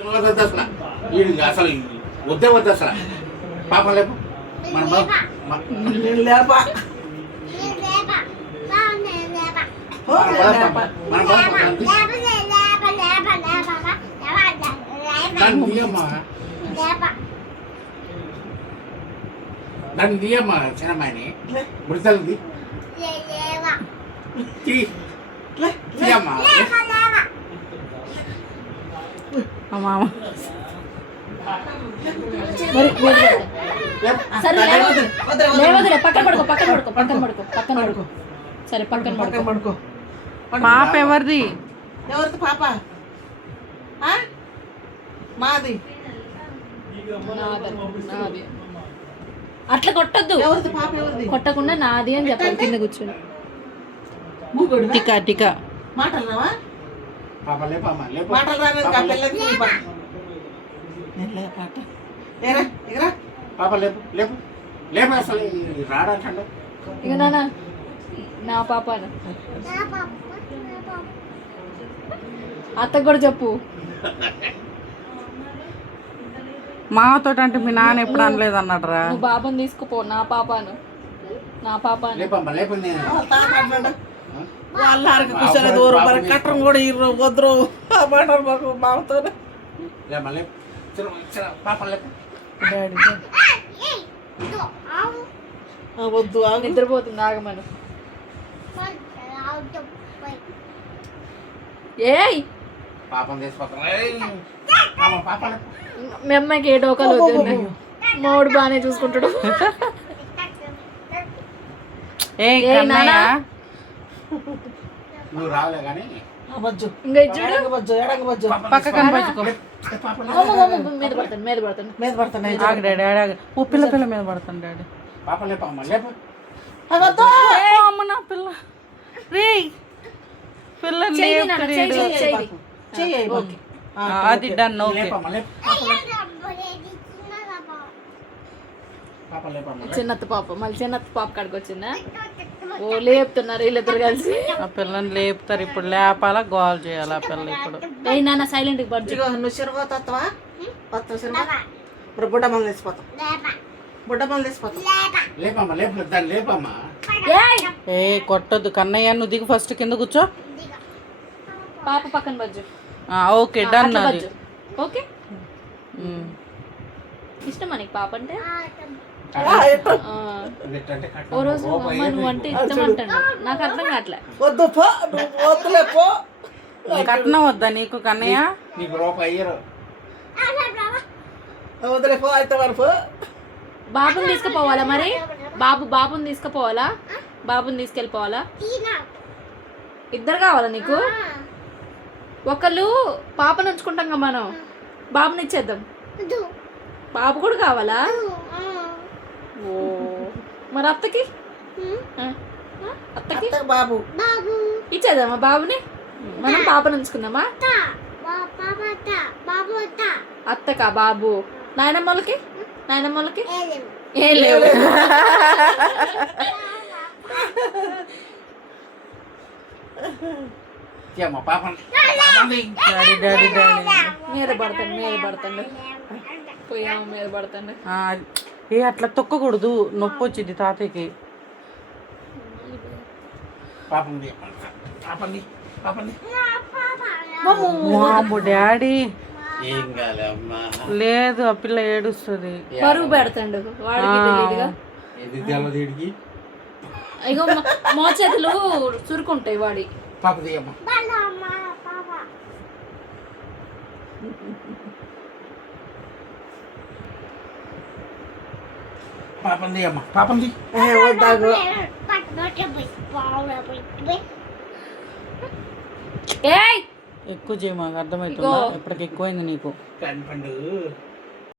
అసలు వీడికి అసలు వద్దే వద్దు అసలు పాప లేపు మన లేపా దాన్ని తీయమ్మా చిన్నమ్మాయిని మృతలది తీయమ్మా మామ లేవదులే పక్కన పడుకో పక్కన పడుకో పక్కన పడుకో పక్కన పడుకో సరే పక్కన పడుకో పడుకో పాప ఎవరిది? ఎవరిది పాప? మాది. నాది అట్లా కొట్టద్దు. ఎవరిది పాప? ఎవరిది? కొట్టకుండా నాది అని చెప్పాలి కింద కూర్చొని. టికా టికా మాటలు రావా? పాప లేపమ్మా లేపు మాటలు రాలేదు ఆ పిల్లకి. పాట ఏరా ఎగరా పాప లేపు లేపు లేపు అసలు రాడంటాడు ఇక నాన్న నా పాప అత్తకు కూడా చెప్పు. మామతో అంటే మీ నాన్న ఎప్పుడు అనలేదు అన్నాడరా. నువ్వు బాబాని తీసుకుపో నా పాపాను నా పాపాను. లేపమ్మా లేపు వాళ్ళకి కూర్చొని దూరం మరి కట్టం కూడా ఇర్రు వద్దురు మాటలు మాకు మామతో లేమ్మా లేపు పాప లేపు వద్దు నిద్రపోతుంది ఆగమను. ఏయ్ పాపం తీసిపోతాం పాప లేపు మీ అమ్మాయికి ఏ డోకాలు వద్దు. మోడు బాగానే చూసుకుంటాడు. నువ్వు రాలే కానీ ఇంకా ఇచ్చాడు పక్కన పట్టుకో. మీద పడతాను మీద పడతాను మీద పడుతున్నాయి. ఆగు డాడీ ఆగు. ఓ పిల్ల పిల్ల మీద పడతాను డాడీ. పాప లేపమ్మా లేపు అమ్మ నా పిల్ల రే పిల్ల అది డన్. ఓకే లేపమ్మా లేపు పాప లేపమ్మా చిన్నత్త పాప మళ్ళీ చిన్నత్త పాప కాడికి వచ్చిందా? ఓ లేపుతున్నారు వీళ్ళిద్దరు కలిసి. ఆ పిల్లని లేపుతారు ఇప్పుడు. లేపాలా గోల్ చేయాలి ఆ పిల్ల ఇప్పుడు. ఏ నాన్న సైలెంట్ పడుచు. నువ్వు సిరగోతావా? ఇప్పుడు బుడ్డమ్మలు తీసిపోతాం. బుడ్డమ్మలు తీసిపోతాం. లేపమ్మా లేపు దాన్ని లేపమ్మా ఏ కొట్టొద్దు కన్నయ్య. నువ్వు దిగు ఫస్ట్ కింద కూర్చో. పాప పక్కన బజ్జు. Okay done. అది ఓకే ఇష్టమా నీకు పాప అంటే? ఓ రోజు అమ్మ నువ్వు అంటే ఇష్టం అంటాను. నాకు అర్థం కావట్లే. వద్దు పో వద్దులే పో. కట్నం వద్దా నీకు కన్నయ్య? నీకు రూపాయి అయ్యారు వదిలే పో అయితే మరి పో. బాబుని తీసుకుపోవాలా మరి? బాబుని తీసుకుపోవాలా? బాబుని తీసుకెళ్ళిపోవాలా? ఇద్దరు కావాలా నీకు? ఒకళ్ళు పాపను ఉంచుకుంటాం కదా మనం, బాబుని ఇచ్చేద్దాం. బాబు కూడా కావాలా? ఓ మరి అత్తకి బాబు ఇచ్చేద్దామా బాబుని? మనం పాపను ఉంచుకుందామా? అత్తకా బాబు? నాయనమ్మలకి ఏం లేవు. మీద పడతాను పోయాము మీద పడతాను. ఏ అట్లా తొక్కకూడదు, నొప్పి వచ్చింది తాతయ్యకి. డాడీ లేదు ఆ పిల్ల ఏడుస్తుంది. బరువు పెడతాడు వాడికి తెలియదుగా. ఇగో మో చేతులు చురుకుంటాయి వాడి. పాపంది అమ్మ పాపంది ఏయ్ ఎక్కువ చేయ మాకు అర్థమవుతుందా? ఇప్పటికి ఎక్కువైంది నీకు. కనిపండు